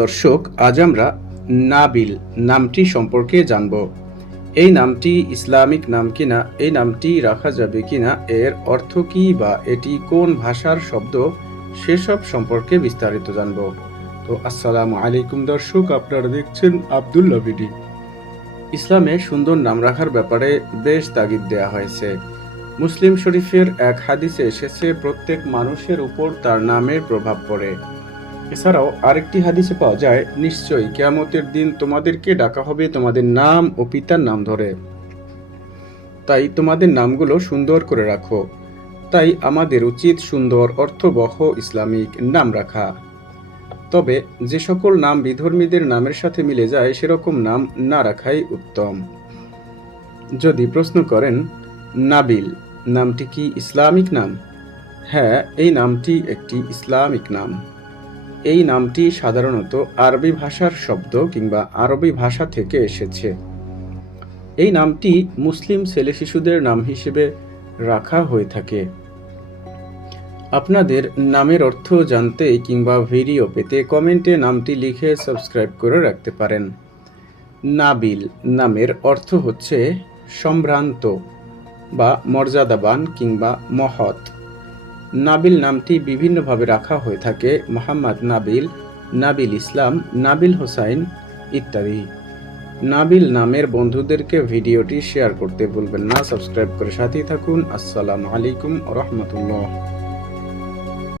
দর্শক, আজ আমরা নাবিল নামটি সম্পর্কে জানব। এই নামটি ইসলামিক নাম কিনা, এই নামটি রাখা যাবে কিনা, এর অর্থ কি বা এটি কোন ভাষার শব্দ, সেসব সম্পর্কে বিস্তারিত জানব। তো আসসালামু আলাইকুম দর্শক, আপনারা দেখছেন আব্দুল্লাহ ভিডি। ইসলামে সুন্দর নাম রাখার ব্যাপারে বেশ তাগিদ দেয়া হয়েছে। মুসলিম শরীফের এক হাদিসে এসেছে, প্রত্যেক মানুষের উপর তার নামের প্রভাব পড়ে। এছাড়াও আরেকটি হাদিসে পাওয়া যায়, নিশ্চয়ই কিয়ামতের দিন তোমাদেরকে ডাকা হবে তোমাদের নাম ও পিতার নাম ধরে, তাই তোমাদের নামগুলো সুন্দর করে রাখো। তাই আমাদের উচিত সুন্দর অর্থবহ ইসলামিক নাম রাখা। তবে যে সকল নাম বিধর্মীদের নামের সাথে মিলে যায় সেরকম নাম না রাখাই উত্তম। যদি প্রশ্ন করেন, নাবিল নামটি কি ইসলামিক নাম? হ্যাঁ, এই নামটি একটি ইসলামিক নাম। এই নামটি সাধারণত আরবি ভাষার শব্দ কিংবা আরবি ভাষা থেকে এসেছে। এই নামটি মুসলিম ছেলে শিশুদের নাম হিসেবে রাখা হয়ে থাকে। আপনাদের নামের অর্থ জানতে কিংবা ভিডিও পেতে কমেন্টে নামটি লিখে সাবস্ক্রাইব করে রাখতে পারেন। নাবিল নামের অর্থ হচ্ছে সম্ভ্রান্ত বা মর্যাদাবান কিংবা মহৎ। নাবিল নামটি বিভিন্নভাবে রাখা হয়ে থাকে, মোহাম্মদ নাবিল, নাবিল ইসলাম, নাবিল হোসাইন ইত্যাদি। নাবিল নামের বন্ধুদেরকে ভিডিওটি শেয়ার করতে ভুলবেন না। সাবস্ক্রাইব করে সাথেই থাকুন। আসসালামু আলাইকুম ওয়া রাহমাতুল্লাহ।